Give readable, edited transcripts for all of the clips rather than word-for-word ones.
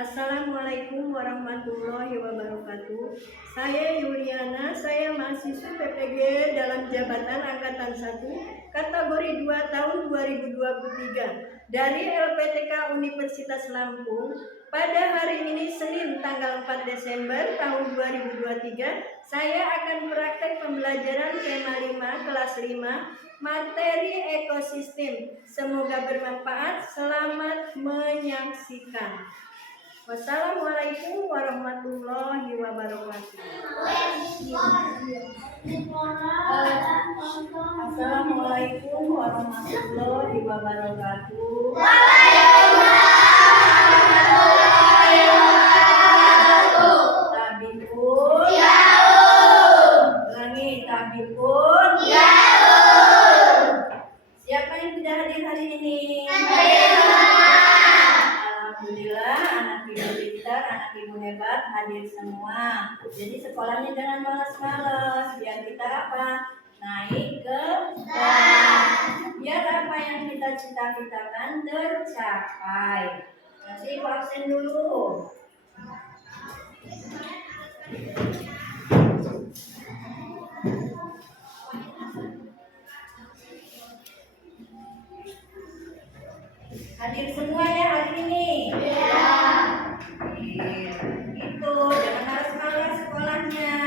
Assalamualaikum warahmatullahi wabarakatuh. Saya Yuliana, saya mahasiswa PPG dalam jabatan Angkatan 1, kategori 2 tahun 2023 dari LPTK Universitas Lampung. Pada hari ini Senin tanggal 4 Desember tahun 2023, saya akan praktek pembelajaran tema 5 kelas 5 materi ekosistem. Semoga bermanfaat. Selamat menyaksikan. Wassalamualaikum warahmatullahi wabarakatuh. Assalamualaikum warahmatullahi wabarakatuh. Tabipun. Ulangi, tabipun. Siapa yang tidak hadir hari ini? Alhamdulillah, anak ibu pintar, anak ibu hebat, hadir semua. Jadi sekolahnya jangan malas-malas, biar kita apa? Naik ke kelas. Biar apa yang kita cita-citakan tercapai. Nanti ibu absen dulu. Hadir semua ya hari ini? Iya. Itu jangan malas-malas sekolahnya.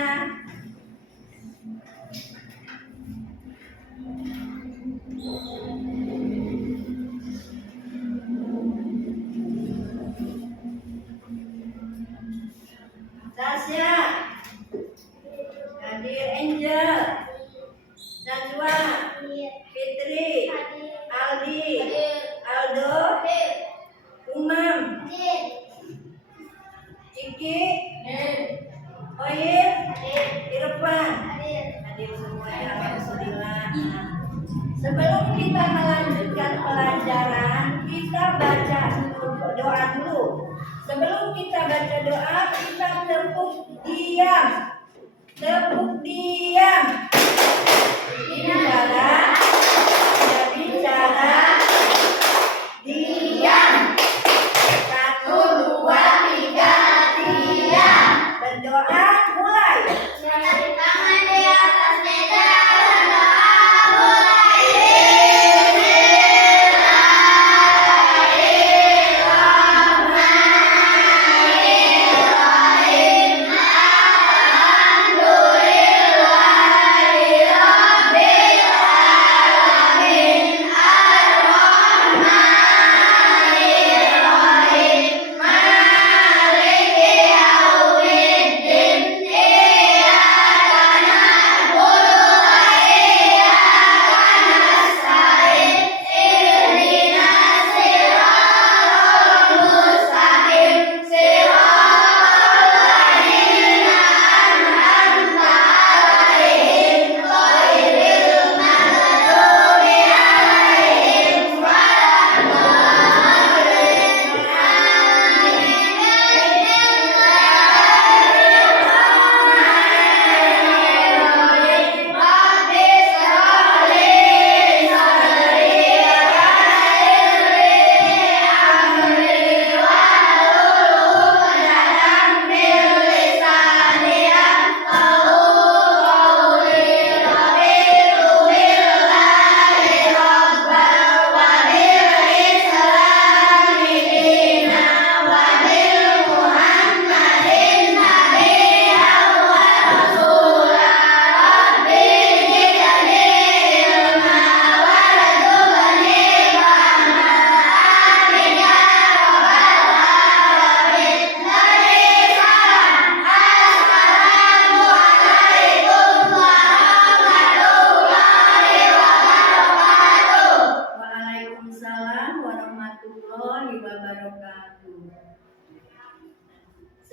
Tasya, hadir. Angel, Najwa, Fitri, Aldi, Aldo, Umam, Ciki, Oir, Irfan, hadir semua ya. Alhamdulillah. Sebelum kita melanjutkan pelajaran, kita baca doa dulu. Sebelum kita baca doa, kita tepuk diam. Tepuk diam. Bicara, jadi cara diam. 1, 2, 3, diam. Berdoa mulai. Tangan di atas meja, berdoa mulai.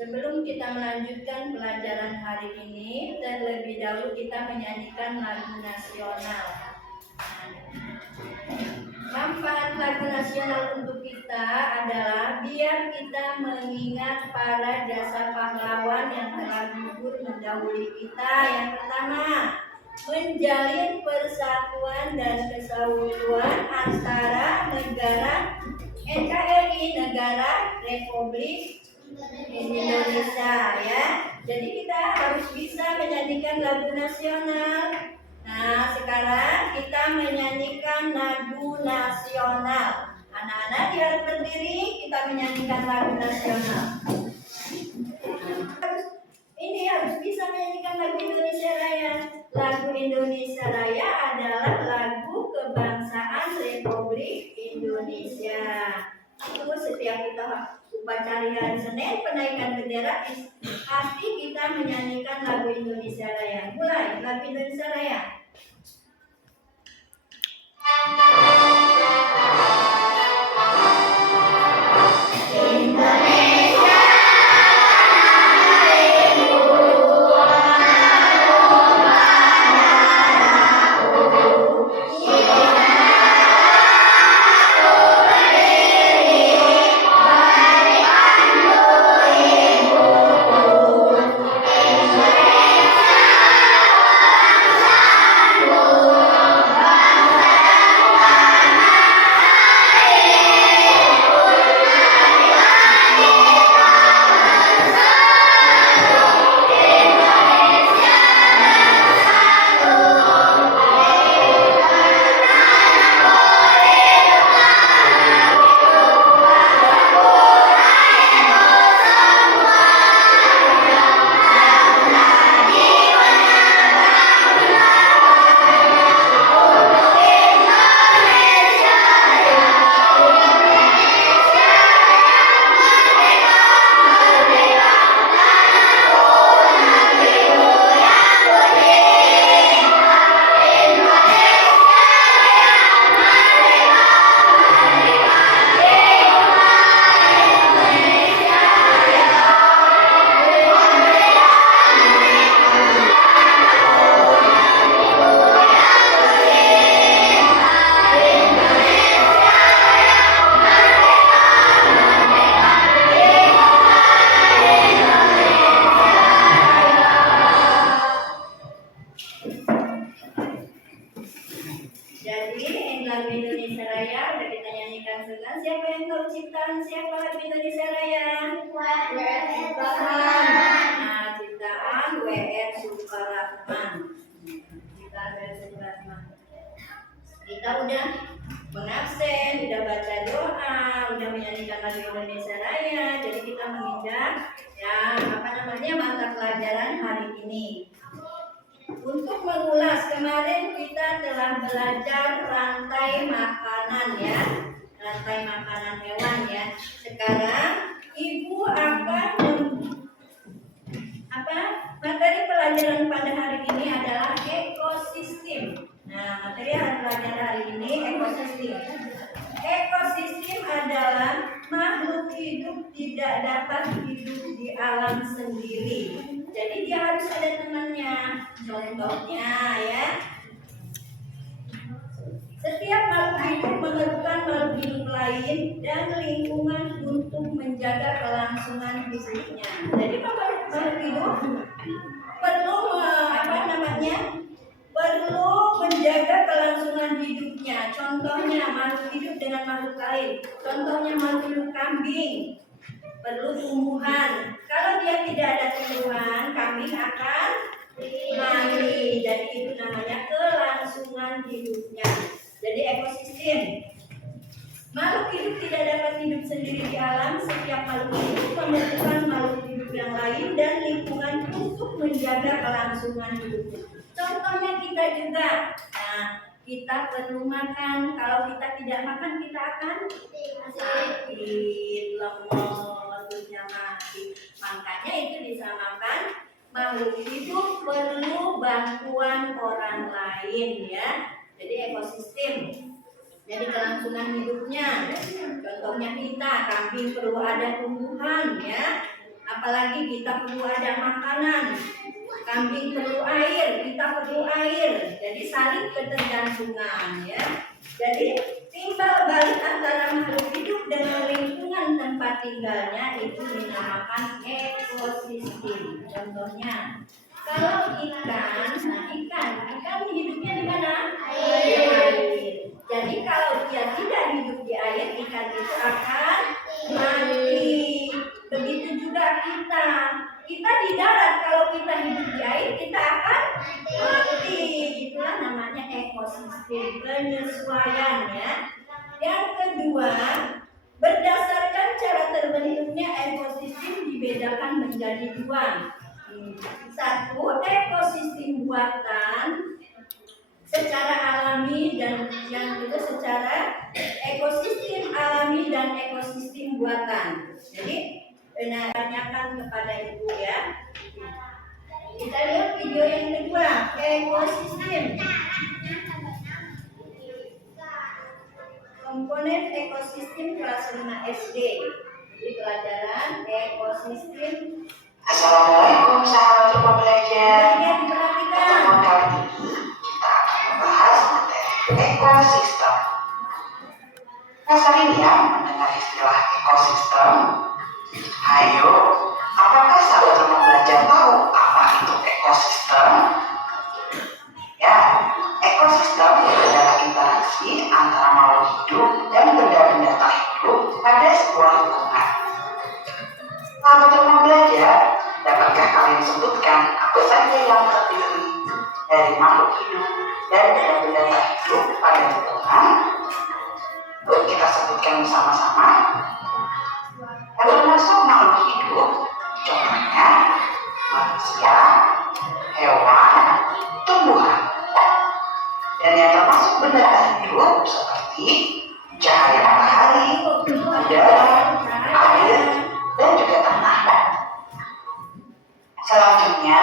Sebelum kita melanjutkan pelajaran hari ini, terlebih dahulu kita menyanyikan lagu nasional. Manfaat lagu nasional untuk kita adalah biar kita mengingat para jasa pahlawan yang telah gugur mendahului kita. Yang pertama, menjalin persatuan dan kesatuan antara negara NKRI, Negara Republik Indonesia ya. Jadi kita harus bisa menyanyikan lagu nasional. Nah, sekarang kita menyanyikan lagu nasional. Anak-anak harus berdiri, kita menyanyikan lagu nasional. Harus bisa menyanyikan lagu Indonesia Raya. Lagu Indonesia Raya adalah lagu kebangsaan Republik Indonesia. Itu setiap kita upacara hari Senin penaikan bendera pasti kita menyanyikan lagu Indonesia Raya. Mulai lagu Indonesia Raya. Jadi lagu Indonesia Raya udah kita nyanyikan sekarang. Siapa yang tahu ciptaan siapa lagu Indonesia Raya? W.R. Supratman. Nah, ciptaan W.R. Supratman. Ciptaan W.R. Supratman. Kita udah mengabsen, udah baca doa, udah menyanyikan lagu Indonesia Raya. Jadi kita menginjak ya mata pelajaran hari ini. Untuk mengulas kemarin kita telah belajar rantai makanan ya, rantai makanan hewan ya. Sekarang Ibu akan materi pelajaran pada hari ini adalah ekosistem. Nah, materi pelajaran hari ini ekosistem. Ekosistem adalah makhluk hidup tidak dapat hidup di alam sendiri. Jadi dia harus ada temannya. Contohnya ya, setiap makhluk hidup memerlukan makhluk hidup lain dan lingkungan untuk menjaga kelangsungan hidupnya. Jadi makhluk hidup perlu perlu menjaga kelangsungan hidupnya. Contohnya makhluk hidup dengan makhluk lain. Contohnya makhluk hidup kambing perlu tumbuhan. Kalau dia tidak ada tumbuhan, kambing akan mati. Jadi itu namanya kelangsungan hidupnya. Jadi ekosistem. Makhluk hidup tidak dapat hidup sendiri di alam. Setiap makhluk hidup memerlukan makhluk hidup yang lain dan lingkungan untuk menjaga kelangsungan hidupnya. Contohnya kita juga. Nah, kita perlu makan. Kalau kita tidak makan, kita akan sakit, lemah, tubuhnya mati. Makanya itu disamakan makhluk hidup perlu bantuan orang lain ya. Jadi ekosistem. Jadi kelangsungan hidupnya. Contohnya kita, kambing perlu ada tumbuhan ya. Apalagi kita perlu ada makanan. Kambing perlu air, kita perlu air. Jadi saling ketergantungan ya. Jadi timbal balik antara makhluk hidup dengan lingkungan tempat tinggalnya itu dinamakan ekosistem. Contohnya, kalau ikan hidupnya di mana? Air. Jadi kalau dia tidak hidup di air, ikan itu akan mati. Begitu juga kalau kita hidup di air kita akan mati. Itulah namanya ekosistem, penyesuaian ya. Yang kedua, berdasarkan cara terbentuknya ekosistem dibedakan menjadi dua. Satu, ekosistem buatan secara alami, dan yang kedua secara ekosistem alami dan ekosistem buatan. Jadi tanyakan kepada ibu ya. Kita lihat video yang kedua, ekosistem. Komponen ekosistem kelas 5 SD. Di pelajaran ekosistem. Assalamualaikum sahabat rumah belajar. Perhatikan. Kali ini kita akan membahas materi ekosistem. Nah, sering ya mendengar istilah ekosistem. Hayo, apakah sahabat rumah belajar tahu apa itu ekosistem? Ya, ekosistem adalah interaksi antara makhluk hidup dan benda-benda tak hidup pada sebuah lingkungan. Sahabat rumah belajar, dapatkah kalian sebutkan apa saja yang terdiri dari makhluk hidup dan benda-benda tak hidup pada lingkungan? Yuk kita sebutkan bersama-sama. Yang termasuk makhluk hidup, contohnya manusia, hewan, tumbuhan. Dan yang termasuk benda tak hidup seperti cahaya matahari, udara, air, dan juga tanah. Selanjutnya,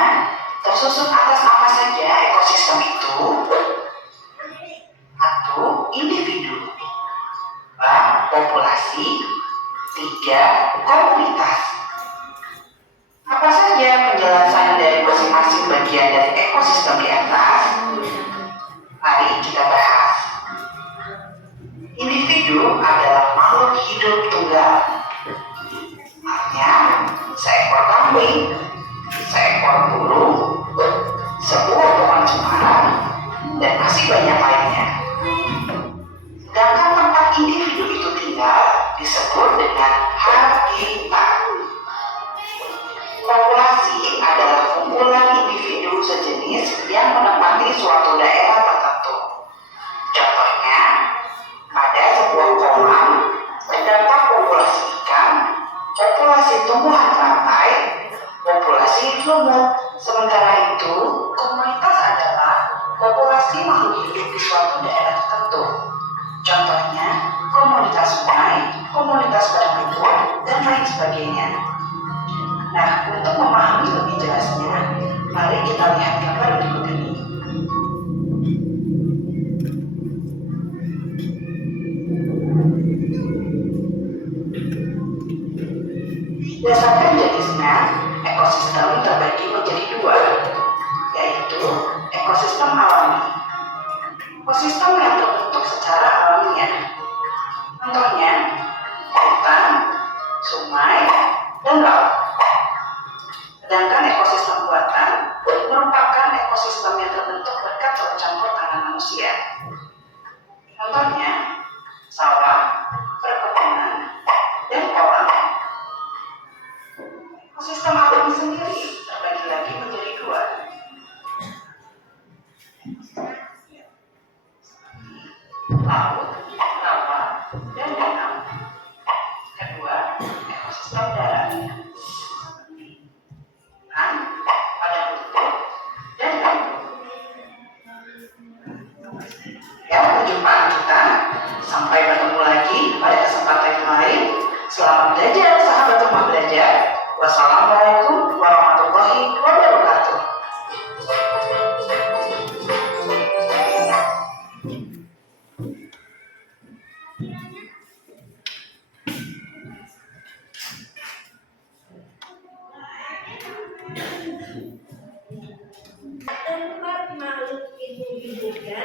tersusun atas apa saja ekosistem itu? 1. Individu. 2. Populasi. 3. Komunitas. Apa saja penjelasan dari masing-masing bagian dari ekosistem di atas? Mari kita bahas. Individu adalah makhluk hidup tunggal. Artinya, seekor kambing, seekor burung, sebuah pohon cemara, dan masih banyak lainnya. Sedangkan tempat individu itu tinggal disebut dengan habitat. Populasi adalah kumpulan individu sejenis yang menempati suatu daerah tertentu. Contohnya, pada sebuah kolam terdapat populasi ikan, populasi tumbuhan teratai, populasi lumut. Sementara itu, komunitas adalah populasi makhluk hidup di suatu daerah tertentu. Contohnya, komunitas sungai, komunitas padang rumput, dan lain sebagainya. Nah, untuk memahami lebih jelasnya, mari kita lihat gambar berikut ini. Berdasarkan jenisnya, ekosistem terbagi menjadi dua, yaitu ekosistem alami. Ekosistem yang terbentuk secara alamiah. Contohnya, hutan, sungai, dan laut. Sedangkan ekosistem buatan merupakan ekosistem yang terbentuk berkat campur tangan manusia. Contohnya, sawah, perkebunan, dan kolam. Ekosistem alami sendiri terbagi lagi menjadi dua. Laut, rawa, dan danau. Kedua, ekosistem darat. Padang rumput, dan gambut. Ya, perjumpaan kita. Sampai bertemu lagi pada kesempatan yang lain. Selamat belajar, sahabat rumah belajar. Wassalamualaikum warahmatullahi wabarakatuh. Tempat makhluk hidup ya.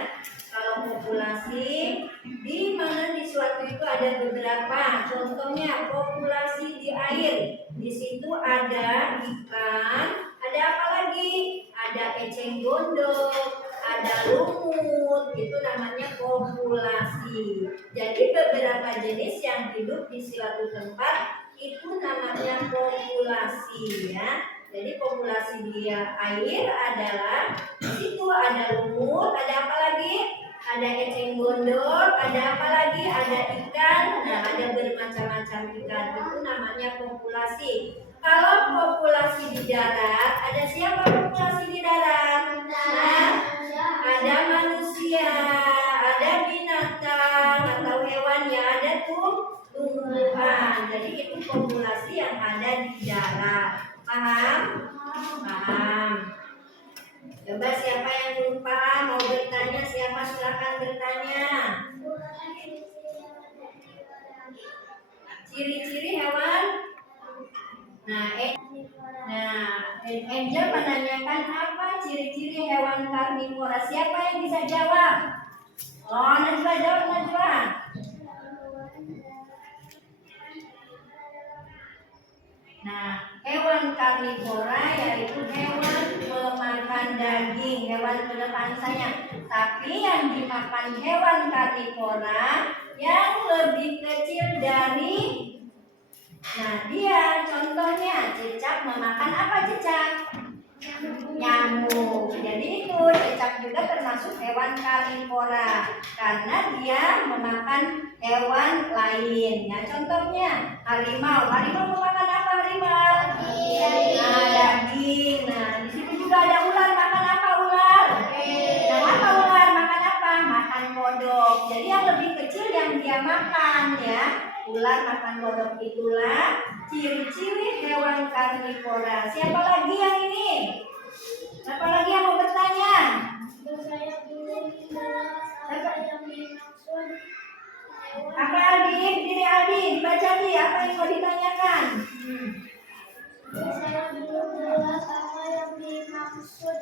Kalau populasi, di mana di suatu itu ada beberapa. Contohnya populasi di air. Di situ ada ikan, ada apa lagi? Ada eceng gondok, ada lumut. Itu namanya populasi. Jadi beberapa jenis yang hidup di suatu tempat itu namanya populasi ya. Jadi populasi di air adalah di situ ada lumut, ada apa lagi? Ada eceng gondok, ada apa lagi? Ada ikan. Nah, ada bermacam-macam ikan. Itu namanya populasi. Kalau populasi di darat, ada siapa populasi di darat? Nah, ada manusia, ada binatang atau hewan yang ada tumbuhan. Jadi itu populasi yang ada di darat. Paham? Paham. Coba siapa yang belum paham mau bertanya, siapa silakan bertanya. Ciri-ciri hewan. Angel menanyakan apa ciri-ciri hewan karnivora. Siapa yang bisa jawab? Oh, Najwa jawab, Najwa. Nah, hewan karnivora yaitu hewan pemakan daging, hewan berpangsanya. Tapi yang dimakan hewan karnivora yang lebih kecil dari, nah dia contohnya cecak memakan apa cecak? Nyamuk. Jadi itu cecak juga termasuk hewan karnivora karena dia memakan hewan lain. Nah, contohnya harimau. Harimau memakan apa harimau? Nah, daging. Nah, di situ juga ada ular. Makan apa ular? Nah, apa ular? Makan apa? Makan kodok. Jadi yang lebih kecil yang dia makan ya. Ular makan kodok. Itulah ciri-ciri hewan karnivora. Siapa lagi yang ini? Siapa lagi yang mau bertanya? Apa Aldi? Diri Aldi, dibaca Aldi. Apa yang mau ditanyakan? Saya belum jelas apa yang dimaksud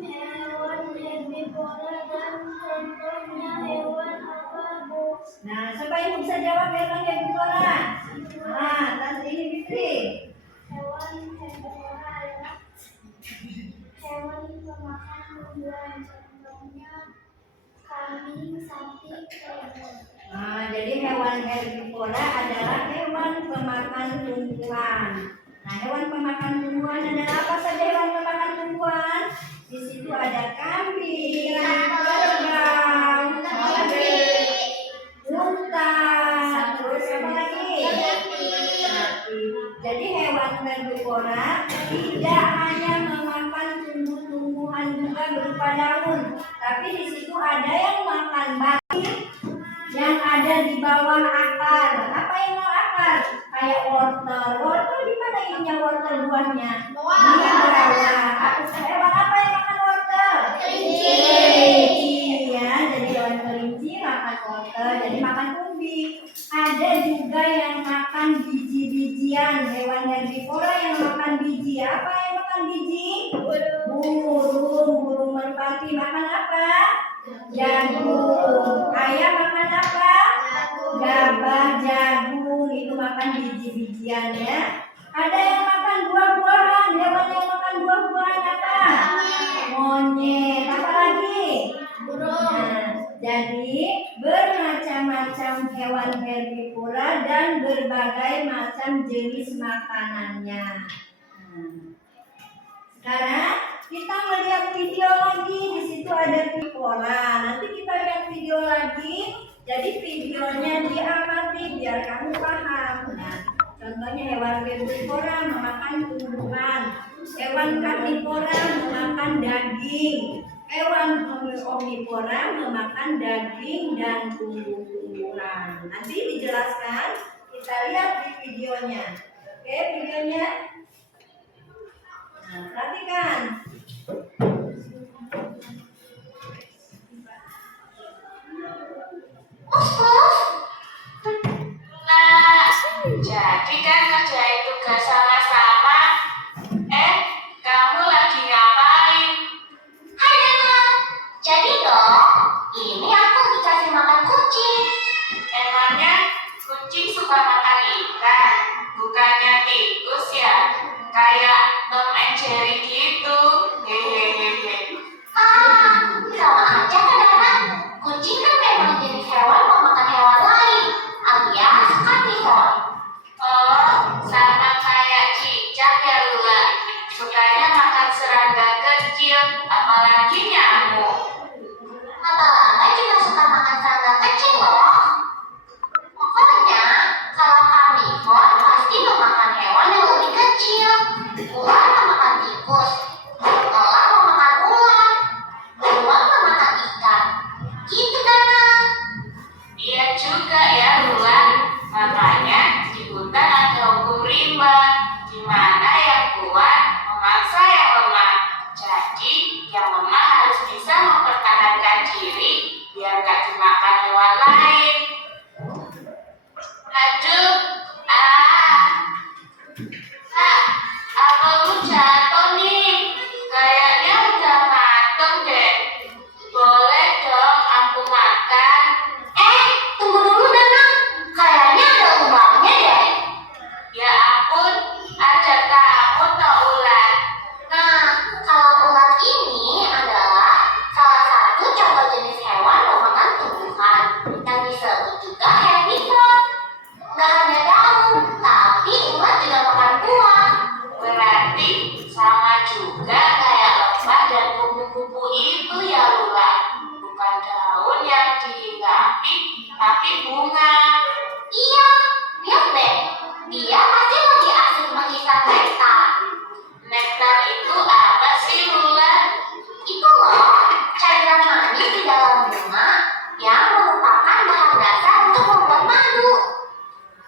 hewan herbivora dan contohnya hewan apa, Bu? Nah, siapa yang bisa jawab hewan herbivora? Nah, Tante ini Fitri. Hewan herbivora adalah hewan pemakan tumbuhan, contohnya kambing, sapi, kerbau. Nah, jadi hewan herbivora adalah hewan pemakan tumbuhan. Nah, hewan pemakan tumbuhan adalah apa saja hewan pemakan tumbuhan? Di situ ada kambing, kerbau, unta, terus apa lagi? Sapi. Jadi hewan herbivora tidak hanya memakan tumbuh-tumbuhan juga berupa daun, tapi di situ ada yang makan batu yang ada di bawah akar. Apa yang bawah akar? Kayak wortel. Wortel di mana ininya wortel buahnya? Di bawah. Hewan apa yang makan wortel? Kelinci ya. Jadi hewan kelinci makan wortel. Jadi makan umbi. Ada juga yang makan biji-bijian. Hewan herbivora yang makan biji. Apa yang makan biji? Burung merpati makan apa? Jagung. Ayam makan apa? Gabah, jagung. Itu makan biji-bijian ya. Ada yang makan buah-buahan. Hewan yang makan buah-buahan apa? Monyet. Apa lagi? Nah, jadi bermacam-macam hewan herbivora dan berbagai macam jenis makanannya. Sekarang kita melihat video lagi. Di situ ada herbivora. Nanti kita lihat video lagi. Jadi videonya diamati biar kamu paham. Nah, contohnya hewan herbivora memakan tumbuhan. Hewan karnivora memakan daging. Hewan omnivora memakan daging dan tumbuh-tumbuhan. Nanti dijelaskan. Kita lihat di videonya. Oke, videonya. Nah, perhatikan. Nah, jadi kan ngerjain tugas sama-sama. Kamu lagi ngapain? Hai Nana, jadi dong, ini aku dikasih makan kucing. Emangnya kucing suka makan ikan? Bukannya tikus ya? Kayak Tom and Jerry gitu. Hehehe. Sama aja kan Nana, kucing kan memang jenis hewan memakan hewan lain, alias karnivora. Oh, apalagi nyamuk. Mata juga suka makan serangga kecil loh. Pokoknya kalau karnivor pasti memakan hewan yang lebih kecil. Ular memakan tikus, kelelawar memakan ular, beruang memakan ikan. Gitu kan? Iya juga ya, Lula. Makanya di hutan ada hukum rimba, di mana yang kuat memaksa yang lemah. Jadi yang lemah harus bisa mempertahankan diri biar gak dimakan hewan lain. Aduh, Kak, apa lu jatuh nih? Kayaknya udah mateng deh. Boleh dong aku makan? Tunggu dulu Danang. Kayaknya ada lubangnya deh. Ya ampun, ada kamu toh ular. Nah, kalau ulat ini adalah salah satu contoh jenis hewan pemakan tumbuhan yang disebut juga herbivor. Nggak hanya daun, tapi ulat juga makan buah. Berarti sama juga kayak lebah dan kupu-kupu itu ya Lula. Bukan daun yang dihinggapi, tapi bunga. Iya, lihat deh. Dia pasti lagi asik menghisap nektar. Nektar itu apa sih Lula? Itu loh, cairan manis di dalam bunga yang merupakan bahan dasar untuk membuat madu.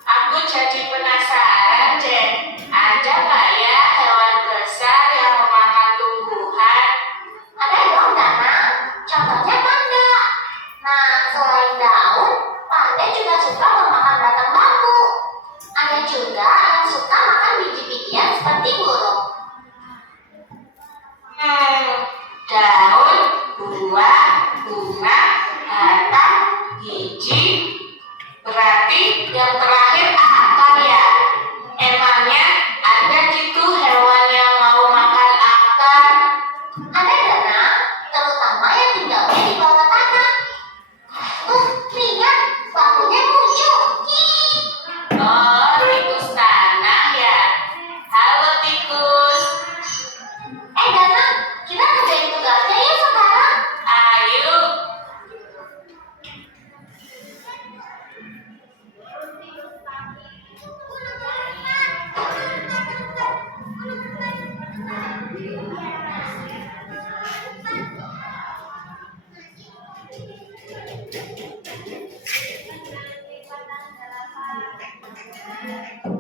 Aku jadi penasaran deh. Ada nggak ya hewan besar yang memakan tumbuhan? Ada dong Danang, contohnya panda. Nah, selain daun, panda juga suka memakan batang bambu. Ada juga yang suka makan biji-bijian seperti burung. Daun, buah, bunga, batang, biji. Berarti yang terakhir akar ya? Emangnya ada gitu hewan yang mau makan akar? Ada Danang, terutama yang tinggalnya di bawah tanah. Lihat, bambunya muncul. Ih, Oh, tikus tanah ya? Halo tikus. Danang, kita kerjain tugasnya ya sekarang. Ayo.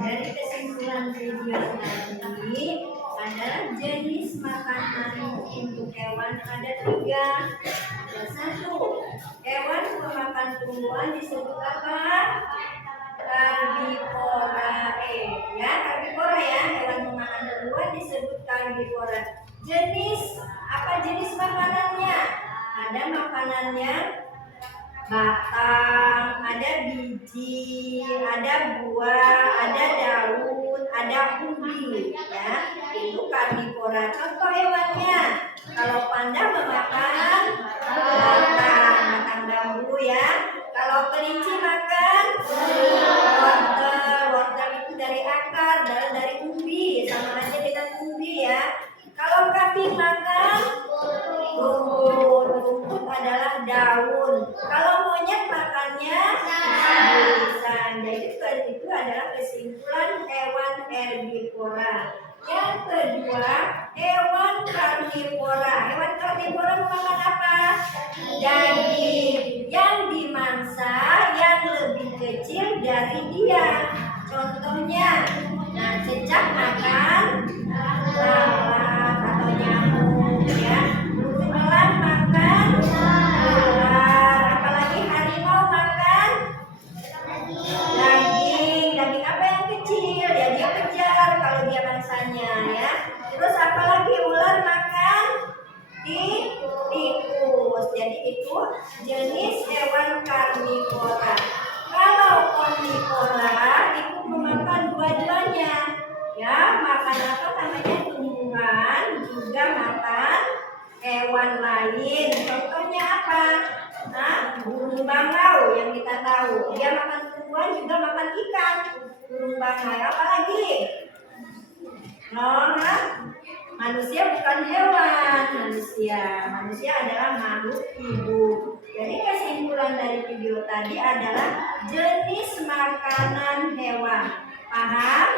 Dari kesimpulan video tadi adalah jenis makanan untuk hewan ada 3. Yang 1, hewan pemakan tumbuhan disebut apa? Karnivora. Ya, karnivora ya, hewan pemakan tumbuhan disebut karnivora. Jenis makanannya? Ada makanannya batang, ada biji, ada buah, ada daun, ada umbi, ya. Itu karnivora. Contoh hewannya, kalau panda memakan batang bambu ya. Kalau kelinci makan wortel itu dari akar, dari umbi, sama aja dengan umbi ya. Kalau kambing makan rumput adalah daun. Kalau monyet makannya irisan. Jadi itu adalah kesimpulan hewan herbivora. Yang kedua, hewan karnivora. Hewan karnivora memakan apa? Daging yang dimangsa yang lebih kecil dari dia. Contohnya, cicak makan lalat atau nyamuk ya. Elang makan ular, apalagi harimau makan daging apa yang kecil ya, dia kejar kalau dia mangsanya ya. Terus apalagi ular makan tikus. Jadi itu jenis hewan karnivora. Kalau omnivora itu memakan dua-duanya ya, makan apa namanya tumbuhan, juga makan hewan lain. Contohnya apa? Burung bangau yang kita tahu, dia makan tumbuhan juga makan ikan. Burung bangau, apa lagi? Manusia bukan hewan, manusia adalah makhluk hidup. Jadi kesimpulan dari video tadi adalah jenis makanan hewan. Paham?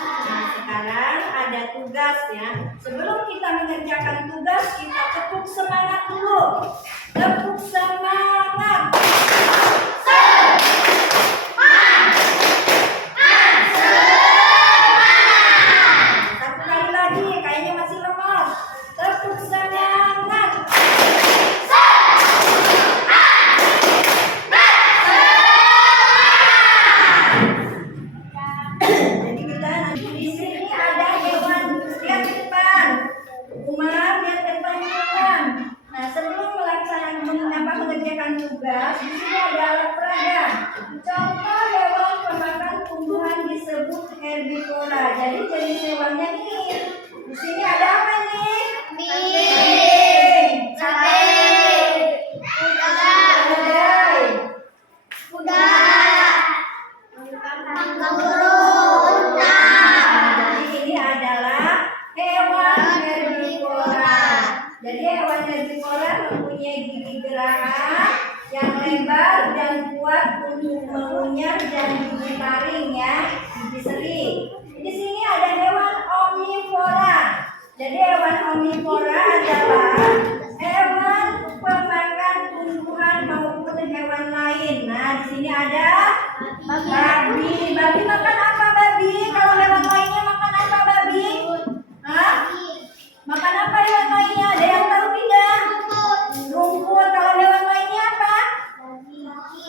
Nah, sekarang ada tugas ya. Sebelum kita mengerjakan tugas, kita tepuk semangat dulu. Tepuk semangat. Satu kali lagi, kayaknya masih lemas. Tepuk semangat. Jadi kita nanti di sini ada hewan. Lihat di depan. Umar, lihat ke depan hewan. Nah, sebelum mengerjakan tugas, di sini ada alat peraga. Contoh hewan pemakan tumbuhan disebut herbivora. Jadi jenis hewannya nih. Di sini ada apa nih? Kambing, Kuda. Jadi ini adalah hewan herbivora. Jadi hewan herbivora mempunyai gigi geraham yang lebar dan kuat untuk mengunyah dan gigi taring ya, gigi seri. Di sini ada hewan omnivora. Jadi hewan omnivora adalah hewan pemakan tumbuhan maupun hewan lain. Nah, di sini ada babi. Babi makan apa babi? Kalau hewan lainnya makan apa babi? Hah? Makan apa hewan lainnya? Ada yang tahu tidak? Rumput. Kalau hewan lainnya apa?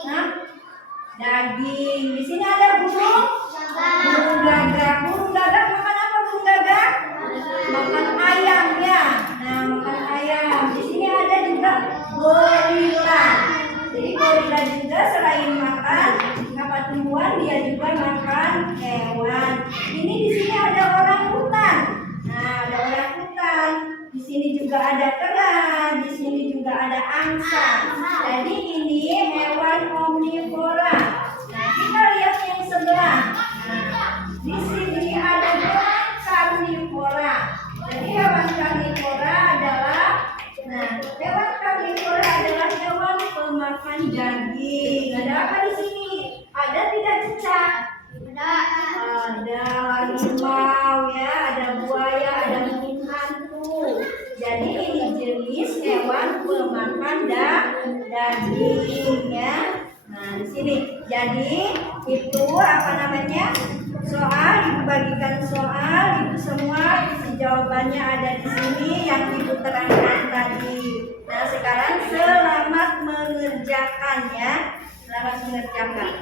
Hah? Daging. Di sini ada burung. Burung gagak. Burung gagak makan apa burung gagak? Makan ayam ya. Nah, makan ayam. Di sini ada juga gorila. Jadi gorila juga selain makan apa tumbuhan, dia juga makan hewan. Ini di sini ada orangutan. Nah, ada orangutan. Di sini juga ada kera. Di sini juga ada angsa. Jadi ini hewan omnivora. Nah, kita lihat yang sebelah. Nah, di sini ada hewan karnivora. Jadi hewan karnivora adalah hewan pemakan daging. Ada apa di sini? Ada tidak cicak? Ada harimau ya, ada buaya, ada burung hantu. Jadi ini jenis hewan pemakan daging ya. Nah, di sini. Jadi itu apa namanya? Soal Ibu bagikan soal, Ibu semua isi jawabannya ada di sini yang Ibu terangkan tadi. Nah, sekarang selamat mengerjakan ya. Selamat mengerjakan.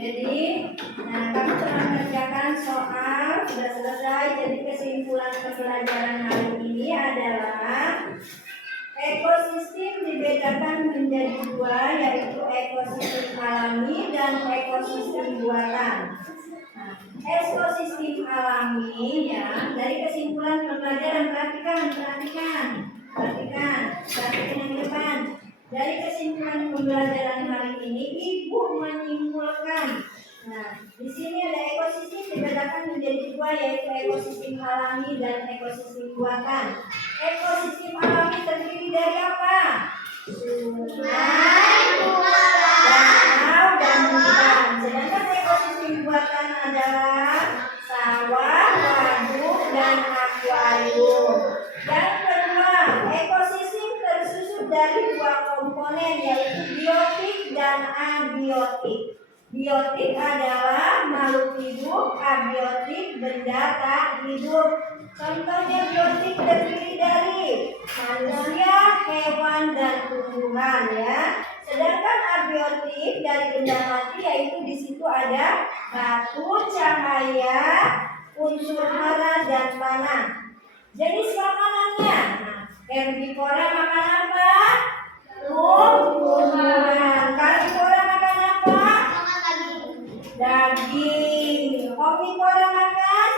Jadi, kamu telah mengerjakan soal sudah selesai. Jadi kesimpulan pembelajaran hari ini adalah ekosistem dibedakan menjadi dua, yaitu ekosistem alami dan ekosistem buatan. Nah, ekosistem alami ya, dari kesimpulan pembelajaran perhatikan yang depan. Dari kesimpulan pembelajaran hari ini, Ibu menyimpulkan. Nah, di sini ada ekosistem dibedakan menjadi dua, yaitu ekosistem alami dan ekosistem buatan. Ekosistem alami terdiri dari apa? Sungai, danau, dan hutan. Sedangkan ekosistem buatan adalah sawah, waduk, dan akuarium. Yang kedua, ekosistem tersusun dari dua komponen, yaitu biotik dan abiotik. Biotik adalah makhluk hidup, abiotik benda tak hidup. Contohnya biotik terdiri dari manusia, hewan, dan tumbuhan ya. Sedangkan abiotik dari benda mati, yaitu di situ ada batu, cahaya, unsur hara, dan tanah. Jenis makanannya, herbivora makan apa? Tumbuhan. Karnivora makan apa? Daging. Omnivora makan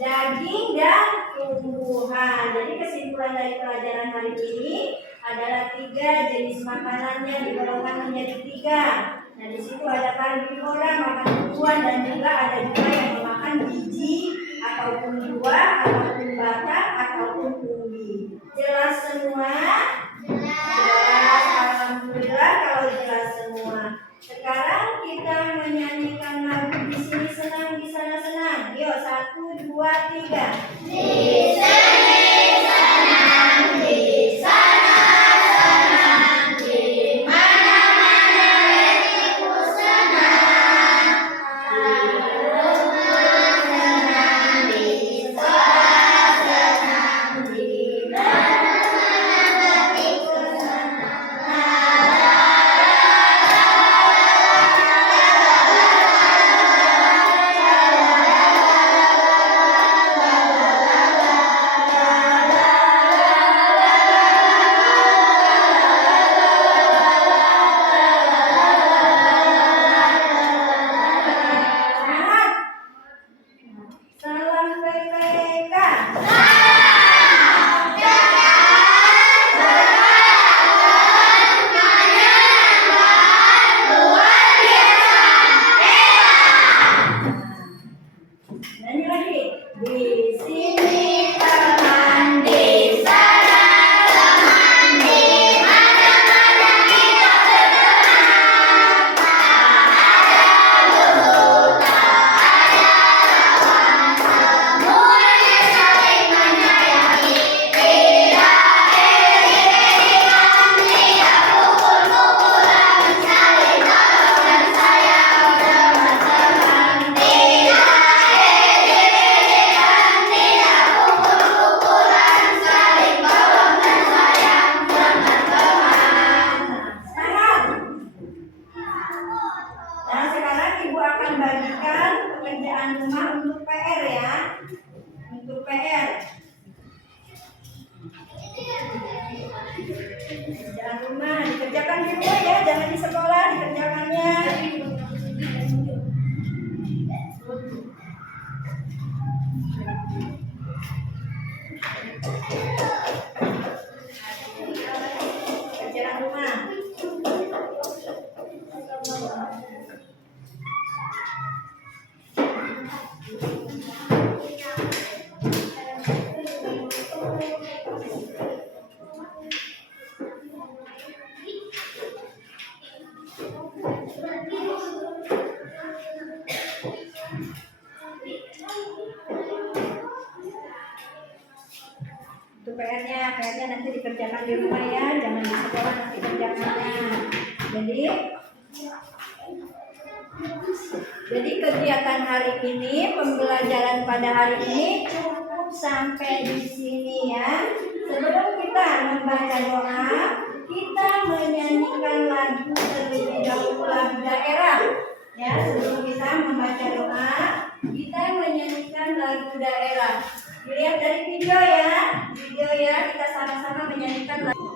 daging dan tumbuhan. Jadi kesimpulan dari pelajaran hari ini adalah 3 jenis makanannya digolongkan menjadi 3. Nah, di situ ada karnivora makan tumbuhan, dan juga ada yang memakan biji ataupun buah ataupun batang ataupun umbi. Jelas semua? Jelas. Alhamdulillah kalau jelas semua. Sekarang kita menyanyikan lagu di sini senang, di sana senang. Yuk, 1, 2, 3. Di sini senang, di sana senang, di mana-mana hatiku senang. Di rumah senang, di sekolah senang, di mana-mana hatiku senang. Salam PPK. Nyanyi lagi. Di sini teman, di sana teman, di mana-mana kita berteman. Tak ada luhur, tak ada lawan, semuanya saling menyayangi. Tidak iri-irian, tidak pukul-pukulan, saling tolong dan sayang teman-teman. Tidak iri-irian, tidak pukul-pukulan, saling tolong dan sayang teman-teman. Semangat! Nah, sekarang Ibu akan bagikan pekerjaan rumah untuk PR ya. Untuk PR. Pekerjaan rumah dikerjakan di rumah ya, jangan di sekolah dikerjakannya. Pekerjaan rumah. nanti dikerjakan di rumah ya, jangan di sekolah nanti kerjakannya. Jadi kegiatan hari ini, pembelajaran pada hari ini cukup sampai di sini ya. Sebelum kita membaca doa, kita menyanyikan lagu terlebih dahulu, lagu daerah. Ya, sebelum kita membaca doa, kita menyanyikan lagu daerah. Dilihat dari video ya, kita sama-sama menyanyikan lagu.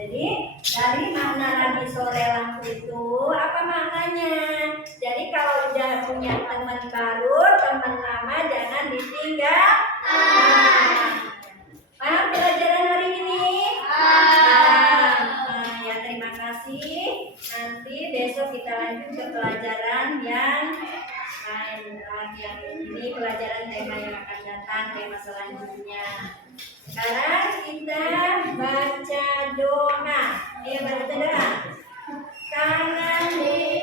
Jadi dari makna Rabi Solelang itu apa maknanya? Jadi kalau udah punya teman baru, teman lama jangan ditinggal. Paham pelajaran hari ini? Ya terima kasih. Nanti besok kita lanjut ke pelajaran yang lain lagi. Ini pelajaran tema yang akan datang, tema selanjutnya. Sekarang kita baca doa. Baca doa. Tangan di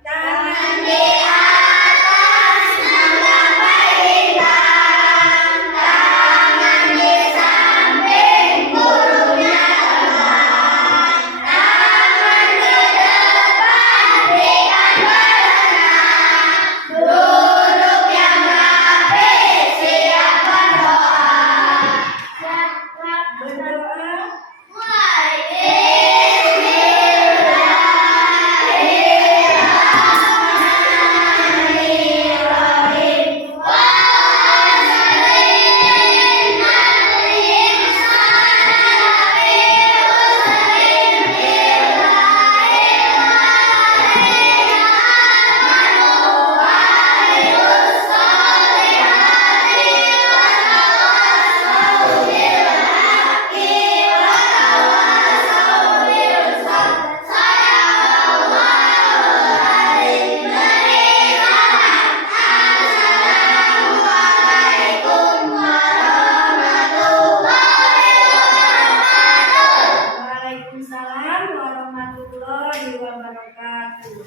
tangan di atas, tangan berimbang, tangan di samping, bulunya terbang, tangan di depan, berikan berenang, duduk yang rapi, siap berdoa. Berdoa. Waalaikumsalam warahmatullahi wabarakatuh.